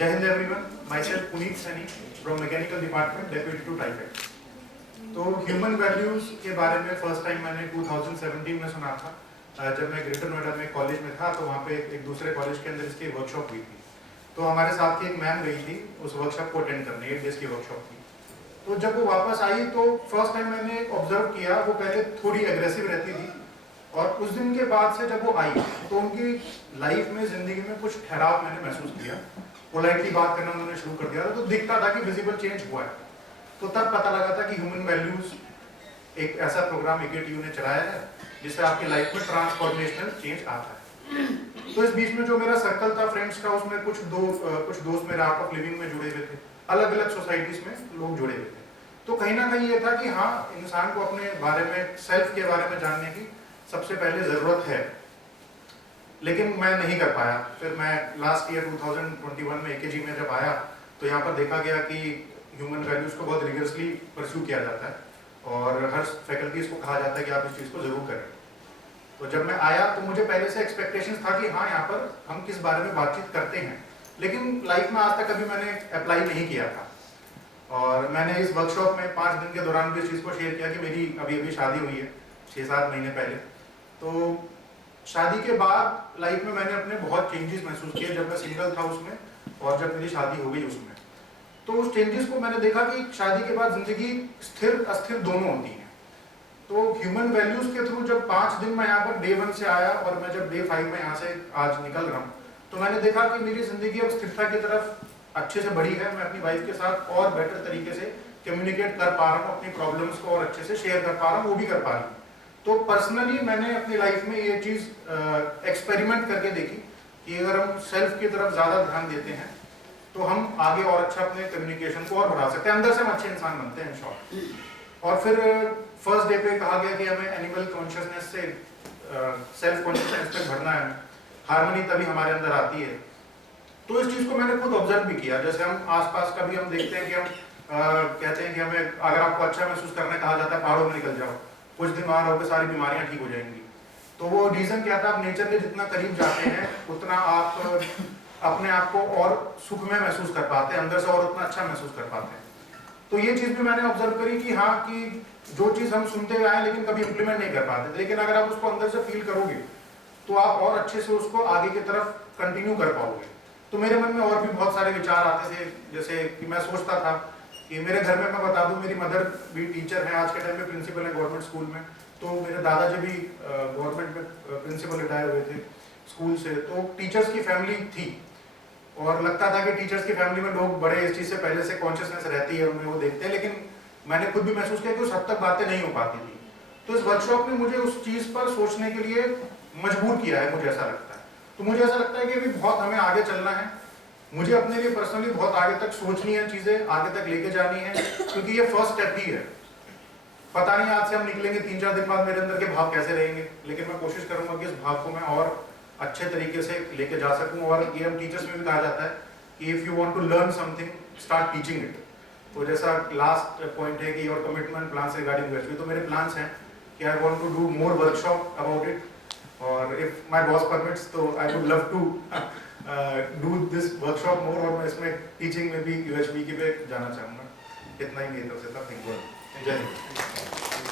जय Hind everyone, myself Puneet Saini from mechanical department, deputy to टाइफेड। तो ह्यूमन वैल्यूज के बारे में फर्स्ट टाइम मैंने 2017 में सुना था। जब मैं ग्रेटर नोएडा में कॉलेज में था तो वहाँ पे एक दूसरे कॉलेज के अंदर इसकी वर्कशॉप हुई थी। तो हमारे साथ की एक मैम गई थी उस वर्कशॉप को अटेंड करने, 8 डेज की वर्कशॉप थी। तो जब वो वापस आई तो फर्स्ट टाइम मैंने ऑब्जर्व किया, वो पहले थोड़ी एग्रेसिव रहती थी और उस दिन के बाद से जब वो आई तो उनकी लाइफ में, जिंदगी में कुछ ठहराव मैंने महसूस किया। पोलाइटली बात करना उन्होंने शुरू कर दिया था, तो दिखता था कि विजिबल चेंज हुआ है। तो तब पता लगा था कि ह्यूमन वैल्यूज एक ऐसा प्रोग्राम AKTU ने चलाया है जिससे आपकी लाइफ में ट्रांसफॉर्मेशनल चेंज आता है। तो इस बीच में जो मेरा सर्कल था फ्रेंड्स का, उसमें कुछ दोस्त मेरे आर्ट ऑफ लिविंग में जुड़े हुए थे, अलग अलग सोसाइटीज में लोग जुड़े हुए थे। तो कहीं ना कहीं ये था कि हाँ, इंसान को अपने बारे में, सेल्फ के बारे में जानने की सबसे पहले जरूरत है, लेकिन मैं नहीं कर पाया। फिर मैं लास्ट ईयर 2021 में AKG में जब आया तो यहाँ पर देखा गया कि ह्यूमन वैल्यूज को बहुत रिगरसली परस्यू किया जाता है और हर फैकल्टीज को कहा जाता है कि आप इस चीज़ को जरूर करें। तो जब मैं आया तो मुझे पहले से एक्सपेक्टेशंस था कि हाँ, यहाँ पर हम किस बारे में बातचीत करते हैं, लेकिन लाइफ में आज तक कभी मैंने अप्लाई नहीं किया था। और मैंने इस वर्कशॉप में 5 दिन के दौरान भी इस चीज़ को शेयर किया कि मेरी अभी शादी हुई है 6-7 महीने पहले। तो शादी के बाद लाइफ में मैंने अपने बहुत चेंजेस महसूस किए, जब मैं सिंगल था उसमें और जब मेरी शादी हो गई उसमें। तो उस चेंजेस को मैंने देखा कि शादी के बाद जिंदगी स्थिर अस्थिर दोनों होती है। तो ह्यूमन वैल्यूज के थ्रू जब 5 दिन मैं यहाँ पर डे 1 से आया और मैं जब डे 5 में यहाँ से आज निकल रहा हूँ, तो मैंने देखा कि मेरी जिंदगी अब स्थिरता की तरफ अच्छे से बढ़ी है। मैं अपनी वाइफ के साथ और बेटर तरीके से कम्युनिकेट कर पा रहा हूँ, अपनी प्रॉब्लम्स को और अच्छे से शेयर कर पा रहा हूँ, वो भी कर पा रही हूँ। तो पर्सनली मैंने अपनी लाइफ में ये चीज़ एक्सपेरिमेंट करके देखी कि अगर हम सेल्फ की तरफ ज़्यादा ध्यान देते हैं तो हम आगे और अच्छा अपने कम्युनिकेशन को और बढ़ा सकते हैं, अंदर से हम अच्छे इंसान बनते हैं, इन शॉर्ट। और फिर फर्स्ट डे पे कहा गया कि हमें एनिमल कॉन्शियसनेस से सेल्फ कॉन्शियसनेस तक बढ़ना है, हार्मनी तभी हमारे अंदर आती है। तो इस चीज़ को मैंने खुद ऑब्जर्व भी किया। जैसे हम आसपास कभी हम देखते हैं कि हम कहते हैं कि हमें, अगर आपको अच्छा महसूस करना कहा जाता है पहाड़ों में निकल जाओ, कुछ दिन वहाँ रहोगे सारी बीमारियाँ ठीक हो जाएंगी। तो वो रीज़न क्या था, आप नेचर के जितना करीब जाते हैं उतना आप अपने आप को और सुख में महसूस कर पाते हैं, अंदर से और उतना अच्छा महसूस कर पाते हैं। तो ये चीज़ भी मैंने ऑब्जर्व करी कि हाँ, कि जो चीज़ हम सुनते हुए आए लेकिन कभी इम्प्लीमेंट नहीं कर पाते, लेकिन अगर आप उसको अंदर से फील करोगे तो आप और अच्छे से उसको आगे की तरफ कंटिन्यू कर पाओगे। तो मेरे मन में और भी बहुत सारे विचार आते थे। जैसे कि मैं सोचता था कि मेरे घर में, मैं बता दूं, मेरी मदर भी टीचर है, आज के टाइम में प्रिंसिपल है गवर्नमेंट स्कूल में। तो मेरे दादाजी भी गवर्नमेंट में प्रिंसिपल रिटायर हुए थे स्कूल से। तो टीचर्स की फैमिली थी और लगता था कि टीचर्स की फैमिली में लोग बड़े इस चीज़ से पहले से कॉन्शियसनेस रहती है, उनमें वो देखते हैं, लेकिन मैंने खुद भी महसूस किया कि उस हद तक बातें नहीं हो पाती थी। तो इस वर्कशॉप ने मुझे उस चीज़ पर सोचने के लिए मजबूर किया है, मुझे ऐसा लगता है। तो मुझे ऐसा लगता है कि अभी बहुत हमें आगे चलना है। मुझे अपने लिए पर्सनली बहुत आगे तक सोचनी है, चीज़ें आगे तक लेके जानी है, क्योंकि ये फर्स्ट स्टेप ही है। पता नहीं आज से हम निकलेंगे 3-4 दिन बाद मेरे अंदर के भाव कैसे रहेंगे, लेकिन मैं कोशिश करूंगा कि इस भाव को मैं और अच्छे तरीके से लेके जा सकूं। और ये हम टीचर्स में भी कहा जाता है कि if you want to learn something, start teaching it. तो जैसा लास्ट पॉइंट है कि your commitment plans regarding waste, तो मेरे प्लान्स हैं कि I want to do more workshop about it, और इफ माय बॉस परमिट्स तो I would love to do this workshop more. और मैं इसमें टीचिंग में भी UHB की पे जाना चाहूँगा। इतना ही मेरी तरफ से था। Thank you. जय हिंद।